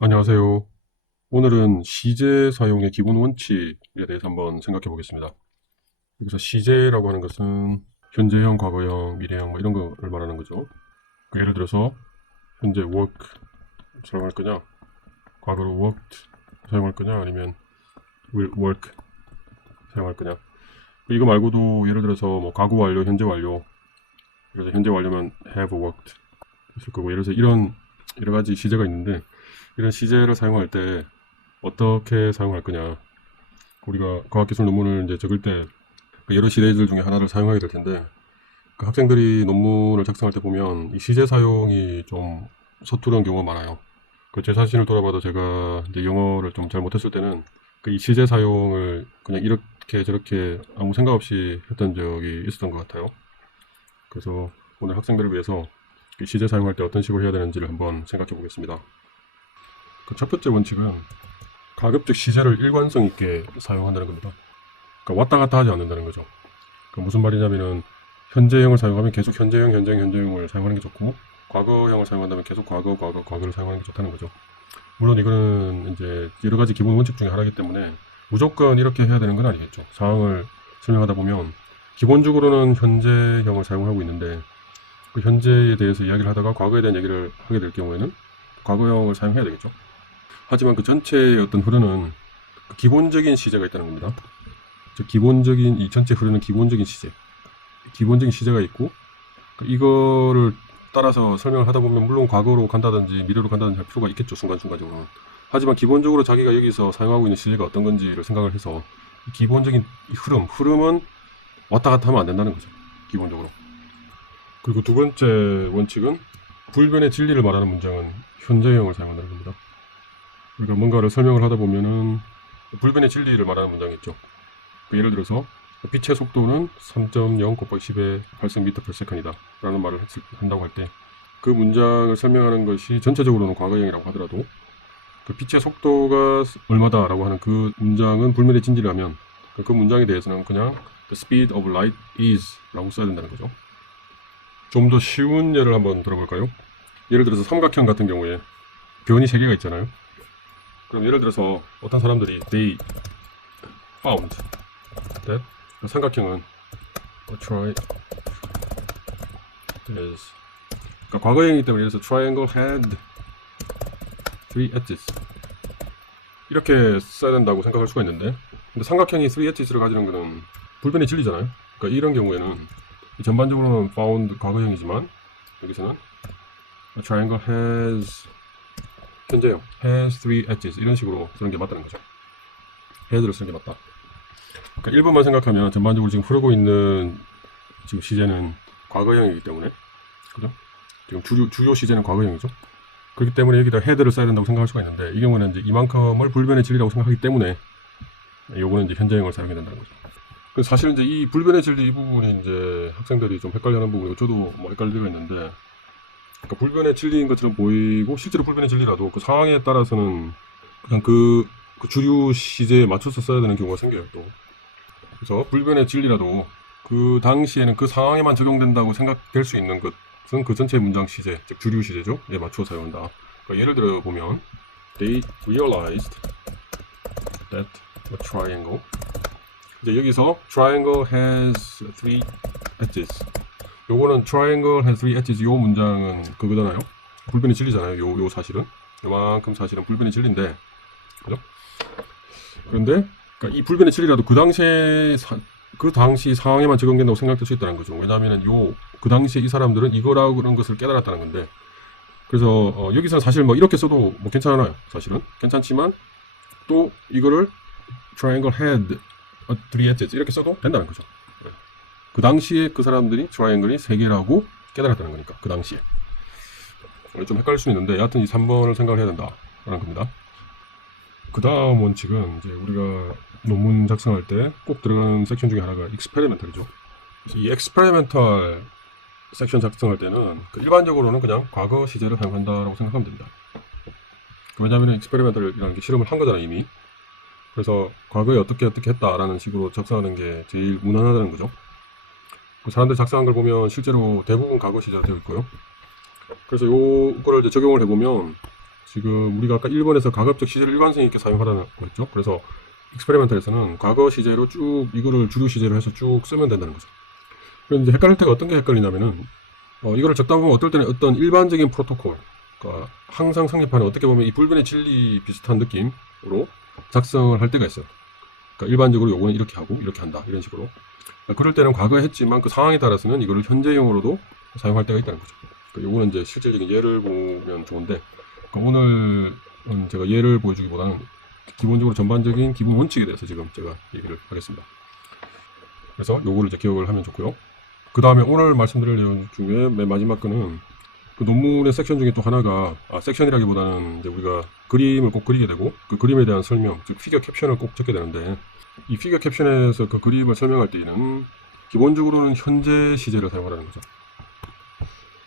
안녕하세요. 오늘은 시제 사용의 기본 원칙에 대해서 한번 생각해 보겠습니다. 여기서 시제라고 하는 것은 현재형, 과거형, 미래형 뭐 이런 거를 말하는 거죠. 그 예를 들어서 현재 work 사용할 거냐, 과거로 worked 사용할 거냐, 아니면 will work 사용할 거냐. 이거 말고도 예를 들어서 뭐 과거 완료, 현재 완료. 그래서 현재 완료면 have worked 있을 거고, 예를 들어서 이런 여러 가지 시제가 있는데 이런 시제를 사용할 때 어떻게 사용할 거냐. 우리가 과학기술 논문을 이제 적을 때그 여러 시제들 중에 하나를 사용하게 될 텐데 그 학생들이 논문을 작성할 때 보면 이 시제 사용이 좀 서투른 경우가 많아요. 그 제 자신을 돌아봐도 제가 이제 영어를 좀 잘 못했을 때는 그이 시제 사용을 그냥 이렇게 저렇게 아무 생각 없이 했던 적이 있었던 것 같아요. 그래서 오늘 학생들을 위해서 이 시제 사용할 때 어떤 식으로 해야 되는지를 한번 생각해 보겠습니다. 그 첫 번째 원칙은 가급적 시제를 일관성 있게 사용한다는 겁니다. 그러니까 왔다 갔다 하지 않는다는 거죠. 그 무슨 말이냐면은 현재형을 사용하면 계속 현재형, 현재형, 현재형을 사용하는 게 좋고 과거형을 사용한다면 계속 과거, 과거, 과거를 사용하는 게 좋다는 거죠. 물론 이거는 이제 여러 가지 기본 원칙 중에 하나이기 때문에 무조건 이렇게 해야 되는 건 아니겠죠. 상황을 설명하다 보면 기본적으로는 현재형을 사용하고 있는데 그 현재에 대해서 이야기를 하다가 과거에 대한 얘기를 하게 될 경우에는 과거형을 사용해야 되겠죠. 하지만 그 전체의 어떤 흐르는 그 기본적인 시제가 있다는 겁니다. 즉 기본적인 이 전체 흐르는 기본적인 시제, 기본적인 시제가 있고 그 이거를 따라서 설명을 하다 보면 물론 과거로 간다든지 미래로 간다든지 할 필요가 있겠죠 순간순간적으로는. 하지만 기본적으로 자기가 여기서 사용하고 있는 시제가 어떤 건지를 생각을 해서 이 기본적인 이 흐름, 흐름은 왔다 갔다 하면 안 된다는 거죠. 기본적으로. 그리고 두 번째 원칙은 불변의 진리를 말하는 문장은 현재형을 사용한다는 겁니다. 그러니까 뭔가를 설명을 하다 보면은 불변의 진리를 말하는 문장이 있죠. 그 예를 들어서 빛의 속도는 3.0 곱하기 10의 8cm per second이다 라는 말을 했- 한다고 할 때 그 문장을 설명하는 것이 전체적으로는 과거형이라고 하더라도 그 빛의 속도가 얼마다라고 하는 그 문장은 불면의 진리라면 그 문장에 대해서는 그냥 the speed of light is 라고 써야 된다는 거죠. 좀 더 쉬운 예를 한번 들어볼까요? 예를 들어서 삼각형 같은 경우에 변이 세 개가 있잖아요. 그럼 예를 들어서 어떤 사람들이 they found that 그 삼각형은 a try is 그러니까 과거형이기 때문에 그래서 triangle had three edges 이렇게 써야 된다고 생각할 수가 있는데 근데 삼각형이 three edges를 가지는 것은 불변의 진리잖아요. 그러니까 이런 경우에는 이 전반적으로는 found 과거형이지만 여기서는 a triangle has 현재형 has three edges 이런 식으로 쓰는 게 맞다는 거죠. has를 쓰는 게 맞다. 그러니까 1번만 생각하면 전반적으로 지금 흐르고 있는 지금 시제는 과거형이기 때문에 그죠? 지금 주요, 주요 시제는 과거형이죠. 그렇기 때문에 여기다 헤드를 써야 된다고 생각할 수가 있는데 이 경우는 이제 이만큼을 불변의 진리라고 생각하기 때문에 요거는 이제 현재형을 사용해야 된다는 거죠. 그래서 사실 이제 이 불변의 진리 이 부분이 이제 학생들이 좀 헷갈려하는 부분이고 저도 뭐 헷갈릴 때가 있는데 그러니까 불변의 진리인 것처럼 보이고 실제로 불변의 진리라도 그 상황에 따라서는 그냥 그, 그 주류 시제에 맞춰서 써야 되는 경우가 생겨요 또. 그래서 불변의 진리라도 그 당시에는 그 상황에만 적용된다고 생각될 수 있는 것은 그 전체 문장 시제, 즉 주류 시제죠. 에 맞춰 사용한다. 그러니까 예를 들어 보면 they realized that a triangle 이제 여기서 triangle has three edges. 요거는 triangle has three edges 요 문장은 그거잖아요. 불변의 진리잖아요. 요, 요 사실은. 요만큼 사실은 불변의 진리인데 그죠? 그런데 그러니까 이 불변의 진리라도 그 당시에 사- 그 당시 상황에만 적용된다고 생각될 수 있다는 거죠. 왜냐하면 요 그 당시에 이 사람들은 이거라고 그런 것을 깨달았다는 건데 그래서 어, 여기서 사실 뭐 이렇게 써도 뭐 괜찮아요. 사실은 괜찮지만 또 이거를 triangle had a three edges 이렇게 써도 된다는 거죠. 네. 그 당시에 그 사람들이 트라이앵글이 세 개라고 깨달았다는 거니까 그 당시에 좀 헷갈릴 수 있는데 여하튼 이 3번을 생각을 해야 된다라는 겁니다. 그 다음 원칙은 이제 우리가 논문 작성할 때 꼭 들어가는 섹션 중에 하나가 익스페리멘탈이죠. 이 익스페리멘탈 섹션 작성할 때는 그 일반적으로는 그냥 과거 시제를 사용한다라고 생각하면 됩니다. 왜냐하면 익스페리멘탈이라는 게 실험을 한 거잖아요 이미. 그래서 과거에 어떻게 어떻게 했다라는 식으로 작성하는 게 제일 무난하다는 거죠. 그 사람들 작성한 걸 보면 실제로 대부분 과거 시제가 되어 있고요. 그래서 요거를 이제 적용을 해보면 지금 우리가 아까 1번에서 가급적 시제를 일관성 있게 사용하라는 거였죠. 그래서 익스페리멘탈에서는 과거 시제로 쭉 이거를 주류 시제로 해서 쭉 쓰면 된다는 거죠. 그럼 이제 헷갈릴 때가 어떤 게 헷갈리냐면은 어, 이거를 적다 보면 어떨 때는 어떤 일반적인 프로토콜, 그러니까 항상 성립하는 어떻게 보면 이 불변의 진리 비슷한 느낌으로 작성을 할 때가 있어요. 그러니까 일반적으로 요거는 이렇게 하고 이렇게 한다 이런 식으로. 그럴 때는 과거에 했지만 그 상황에 따라서는 이거를 현재용으로도 사용할 때가 있다는 거죠. 그러니까 요거는 이제 실질적인 예를 보면 좋은데 그러니까 오늘은 제가 예를 보여주기보다는 기본적으로 전반적인 기본 원칙에 대해서 지금 제가 얘기를 하겠습니다. 그래서 요거를 이제 기억을 하면 좋고요. 그 다음에 오늘 말씀드릴 내용 중에 맨 마지막 거는 그 논문의 섹션 중에 또 하나가 아, 섹션이라기보다는 이제 우리가 그림을 꼭 그리게 되고 그 그림에 대한 설명, 즉 피겨 캡션을 꼭 적게 되는데 이 피겨 캡션에서 그 그림을 설명할 때에는 기본적으로는 현재 시제를 사용하라는 거죠.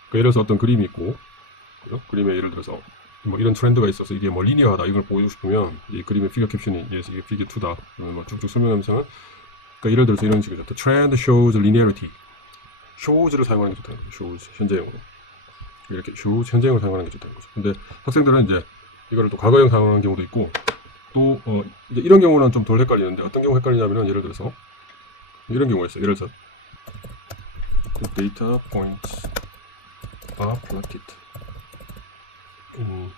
그 예를 들어서 어떤 그림이 있고 그죠? 그림에 예를 들어서 뭐 이런 트렌드가 있어서 이게 뭐 리니어하다 이걸 보여주고 싶으면 이 그림의 피겨 캡션이 예서 이게 피겨 2다 그러면 뭐 쭉쭉 설명하면서는 그러니까 예를 들어서 이런 식이죠. The trend shows linearity. shows를 사용하는 게 좋다는 거죠. shows 현재형으로 이렇게 shows 현재형을 사용하는 게 좋다는 거죠. 근데 학생들은 이제 이거를 또 과거형 사용하는 경우도 있고 또 어, 이제 이런 경우는 좀 덜 헷갈리는데 어떤 경우 헷갈리냐면은 예를 들어서 이런 경우가 있어요. 예를 들어서 data points are plotted in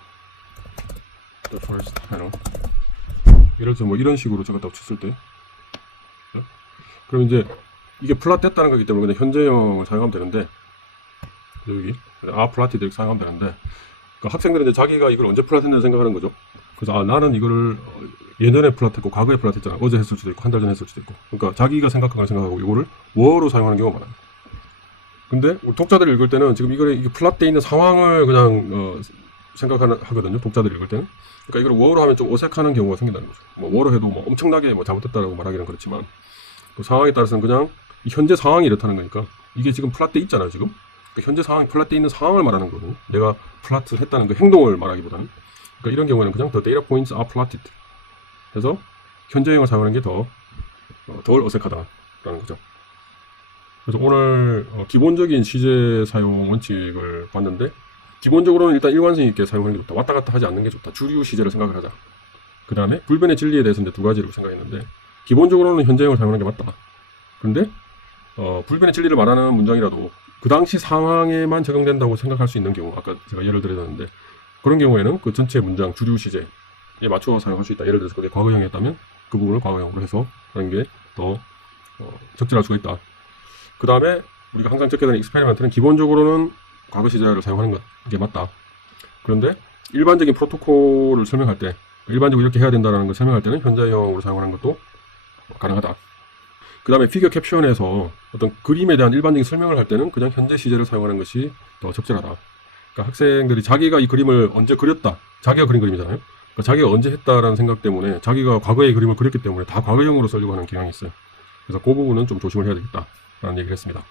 the first panel. 예를 들어서 뭐 이런 식으로 적었다고 쳤을 때 네? 그럼 이제 이게 플랫 됐다는 거기 때문에 그냥 현재형을 사용하면 되는데 여기 아 플랫이 이렇게 사용하면 되는데 그 학생들은 이제 자기가 이걸 언제 플랫했는지 생각하는 거죠. 그래서 아 나는 이거를 어, 예전에 플랫했고 과거에 플랫했잖아. 어제 했을 수도 있고 한 달 전에 했을 수도 있고. 그러니까 자기가 생각한 걸 생각하고 이거를 워로 사용하는 경우가 많아요. 근데 독자들이 읽을 때는 지금 이거를 이게 플랫돼 있는 상황을 그냥 어, 생각하는 하거든요. 독자들이 읽을 때는. 그러니까 이걸 워로 하면 좀 어색하는 경우가 생긴다는 거죠. 뭐 워로 해도 뭐 엄청나게 뭐 잘못됐다라고 말하기는 그렇지만 그 상황에 따라서는 그냥 이 현재 상황이 이렇다는 거니까 이게 지금 플랫돼 있잖아요. 지금. 그러니까 현재 상황이 플랫돼 있는 상황을 말하는 거거든요. 내가 플랫을 했다는 그 행동을 말하기보다는. 그러니까 이런 경우에는 그냥 the data points are plotted. 그래서 현재형을 사용하는 게더 어, 덜 어색하다라는 거죠. 그래서 오늘 어, 기본적인 시제 사용 원칙을 봤는데 기본적으로는 일단 일관성 있게 사용하는 게 좋다. 왔다 갔다 하지 않는 게 좋다. 주류 시제를 생각을 하자. 그 다음에 불변의 진리에 대해서 이제 두 가지로 생각했는데 기본적으로는 현재형을 사용하는 게 맞다. 근데 어, 불변의 진리를 말하는 문장이라도 그 당시 상황에만 적용된다고 생각할 수 있는 경우 아까 제가 예를 들었는데 그런 경우에는 그 전체 문장 주류 시제에 맞춰 사용할 수 있다. 예를 들어서 그게 과거형이었다면 그 부분을 과거형으로 해서 하는 게더 어, 적절할 수가 있다. 그 다음에 우리가 항상 적게 되는 익스페리먼트는 기본적으로는 과거 시제를 사용하는 게 맞다. 그런데 일반적인 프로토콜을 설명할 때 일반적으로 이렇게 해야 된다는 걸 설명할 때는 현재형으로 사용하는 것도 가능하다. 그 다음에 피겨 캡션에서 어떤 그림에 대한 일반적인 설명을 할 때는 그냥 현재 시제를 사용하는 것이 더 적절하다. 그러니까 학생들이 자기가 이 그림을 언제 그렸다. 자기가 그린 그림이잖아요. 그러니까 자기가 언제 했다라는 생각 때문에 자기가 과거의 그림을 그렸기 때문에 다 과거형으로 쓰려고 하는 경향이 있어요. 그래서 그 부분은 좀 조심을 해야 되겠다라는 얘기를 했습니다.